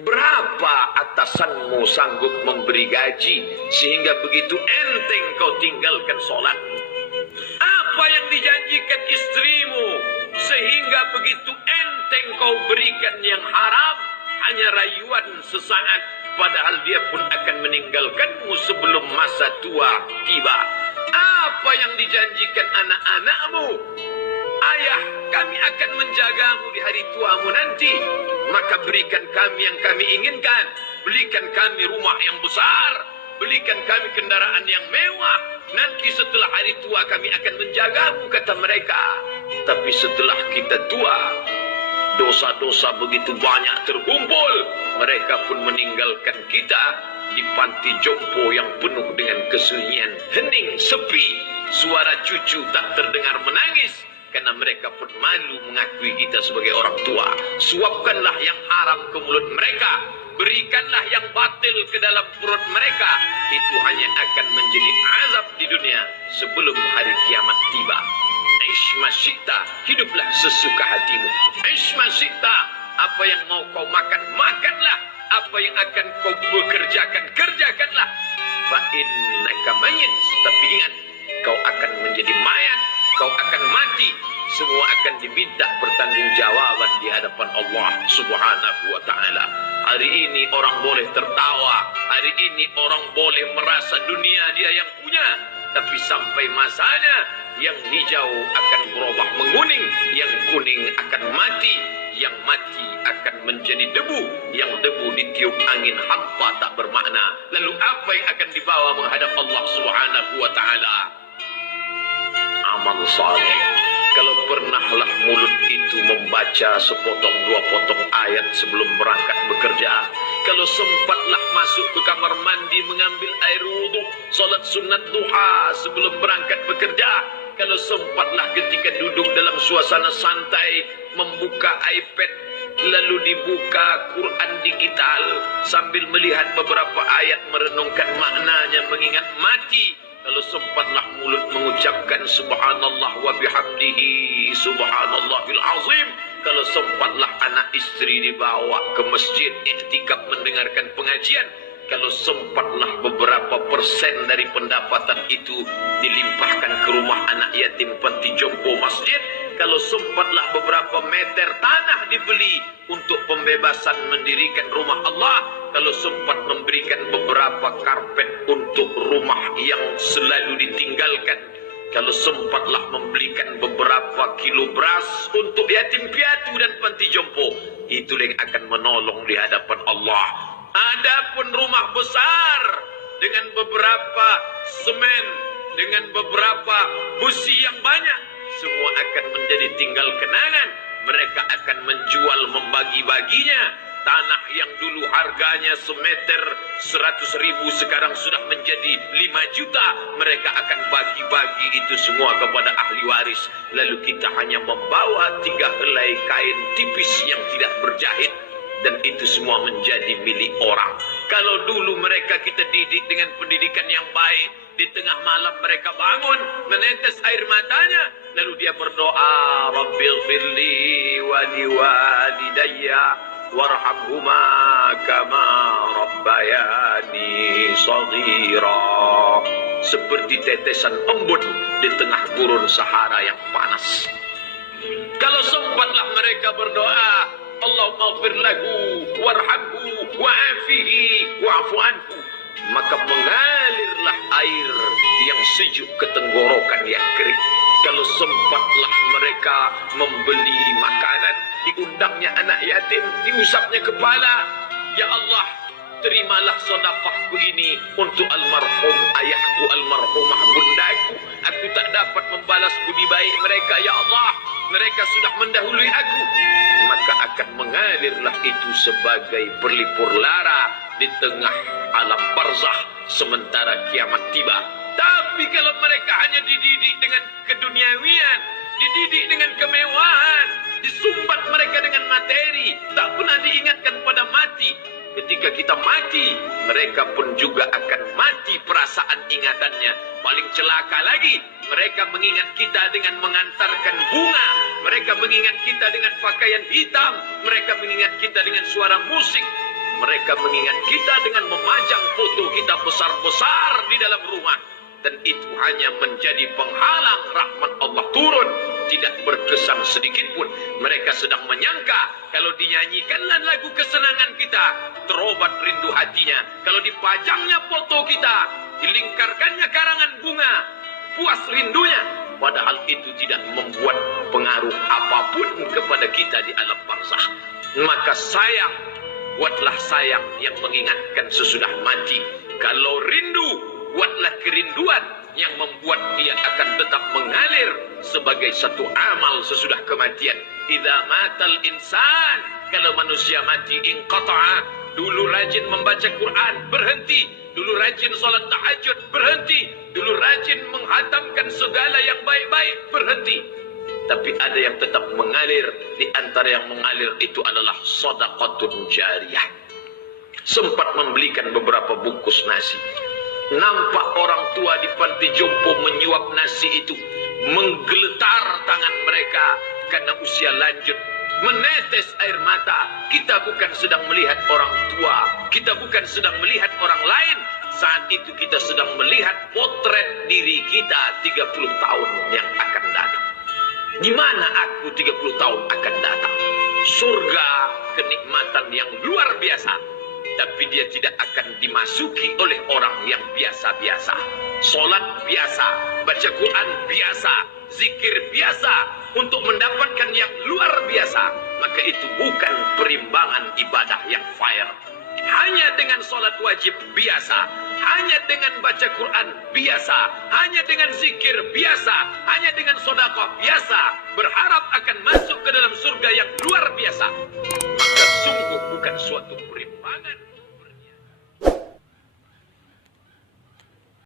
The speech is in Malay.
Berapa atasanmu sanggup memberi gaji sehingga begitu enteng kau tinggalkan sholat? Apa yang dijanjikan istrimu sehingga begitu enteng kau berikan yang haram? Hanya rayuan sesaat, padahal dia pun akan meninggalkanmu sebelum masa tua tiba. Apa yang dijanjikan anak-anakmu? Ayah, kami akan menjagamu di hari tuamu nanti. Maka berikan kami yang kami inginkan. Belikan kami rumah yang besar. Belikan kami kendaraan yang mewah. Nanti setelah hari tua kami akan menjagamu, kata mereka. Tapi setelah kita tua, dosa-dosa begitu banyak terkumpul. Mereka pun meninggalkan kita di panti jompo yang penuh dengan kesunyian, hening, sepi. Suara cucu tak terdengar menangis, karena mereka pun malu mengakui kita sebagai orang tua. Suapkanlah yang haram ke mulut mereka, berikanlah yang batil ke dalam perut mereka. Itu hanya akan menjadi azab di dunia sebelum hari kiamat tiba. Ishma syi'ta, hiduplah sesuka hatimu. Ishma syi'ta, apa yang mau kau makan, makanlah. Apa yang akan kau bekerjakan, kerjakanlah. Fa innaka mayyit, tapi ingat, kau akan menjadi mayat. Kau akan mati. Semua akan diminta pertanggungjawaban di hadapan Allah Subhanahu wa ta'ala. Hari ini orang boleh tertawa. Hari ini orang boleh merasa dunia dia yang punya. Tapi sampai masanya, yang hijau akan berubah menguning. Yang kuning akan mati. Yang mati akan menjadi debu. Yang debu ditiup angin hampa tak bermakna. Lalu apa yang akan dibawa menghadap Allah Subhanahu wa ta'ala? Amal saleh. Kalau pernahlah mulut itu membaca sepotong dua potong ayat sebelum berangkat bekerja, kalau sempatlah masuk ke kamar mandi mengambil air wudhu, solat sunat duha sebelum berangkat bekerja, kalau sempatlah ketika duduk dalam suasana santai membuka iPad lalu dibuka Quran digital sambil melihat beberapa ayat merenungkan maknanya mengingat mati. Kalau sempatlah mulut mengucapkan subhanallah wa bihamdihi subhanallahil azim. Kalau sempatlah anak istri dibawa ke masjid iktikaf mendengarkan pengajian. Kalau sempatlah beberapa persen dari pendapatan itu dilimpahkan ke rumah anak yatim panti jompo masjid. Kalau sempatlah beberapa meter tanah dibeli untuk pembebasan mendirikan rumah Allah. Kalau sempat memberikan beberapa karpet untuk rumah yang selalu ditinggalkan. Kalau sempatlah membelikan beberapa kilo beras untuk yatim piatu dan panti jompo. Itulah yang akan menolong di hadapan Allah. Adapun rumah besar dengan beberapa semen, dengan beberapa busi yang banyak, semua akan menjadi tinggal kenangan. Mereka akan menjual membagi-baginya. Tanah yang dulu harganya semeter 100.000 sekarang sudah menjadi 5 juta. Mereka akan bagi-bagi itu semua kepada ahli waris. Lalu kita hanya membawa 3 helai kain tipis yang tidak berjahit. Dan itu semua menjadi milik orang. Kalau dulu mereka kita didik dengan pendidikan yang baik, di tengah malam mereka bangun, menetes air matanya, lalu dia berdoa, Rabbighfirli wa liwalidayya warhamhuma kama rabbayani shaghira. Seperti tetesan embun di tengah gurun Sahara yang panas. Kalau sempatlah mereka berdoa, Allahumma ighfir lahu warhamhu wa'afihi wa'fu anhu, maka mengalirlah air yang sejuk ke tenggorokan yang kering. Kalau sempatlah mereka membeli makanan, diundangnya anak yatim, diusapnya kepala, ya Allah, terimalah sedekahku ini untuk almarhum ayahku, almarhumah bundaku. Aku tak dapat membalas budi baik mereka, ya Allah, mereka sudah mendahului aku. Maka akan mengalirlah itu sebagai berlipur lara di tengah alam barzah sementara kiamat tiba. Tapi kalau mereka hanya dididik dengan keduniawian, dididik dengan kemewahan, disumbat mereka dengan materi, tak pernah diingatkan pada mati. Ketika kita mati, mereka pun juga akan mati perasaan ingatannya. Paling celaka lagi, mereka mengingat kita dengan mengantarkan bunga. Mereka mengingat kita dengan pakaian hitam. Mereka mengingat kita dengan suara musik. Mereka mengingat kita dengan memajang foto kita besar-besar di dalam rumah. Dan itu hanya menjadi penghalang rahmat Allah turun. Tidak berkesan sedikit pun. Mereka sedang menyangka kalau dinyanyikanlah lagu kesenangan kita, terobat rindu hatinya. Kalau dipajangnya foto kita, dilingkarkannya karangan bunga, puas rindunya. Padahal itu tidak membuat pengaruh apapun kepada kita di alam barzakh. Maka sayang, buatlah sayang yang mengingatkan sesudah mati. Kalau rindu, buatlah kerinduan yang membuat dia akan tetap mengalir sebagai satu amal sesudah kematian. Idza matal insan, kalau manusia mati, inqata'a, dulu rajin membaca Quran, berhenti. Dulu rajin salat tahajud, berhenti. Dulu rajin menghatamkan segala yang baik-baik, berhenti. Tapi ada yang tetap mengalir. Di antara yang mengalir itu adalah shadaqatun jariyah. Sempat membelikan beberapa bungkus nasi. Nampak orang tua di panti jompo menyuap nasi itu, menggeletar tangan mereka karena usia lanjut, menetes air mata. Kita bukan sedang melihat orang tua, kita bukan sedang melihat orang lain. Saat itu kita sedang melihat potret diri kita 30 tahun yang akan datang. Di mana aku 30 tahun akan datang? Surga, kenikmatan yang luar biasa. Tapi dia tidak akan dimasuki oleh orang yang biasa-biasa. Solat biasa, baca Quran biasa, zikir biasa, untuk mendapatkan yang luar biasa. Maka itu bukan perimbangan ibadah yang fair. Hanya dengan solat wajib biasa, hanya dengan baca Quran biasa, hanya dengan zikir biasa, hanya dengan sedekah biasa, berharap akan masuk ke dalam surga yang luar biasa, maka sungguh bukan suatu perimbangan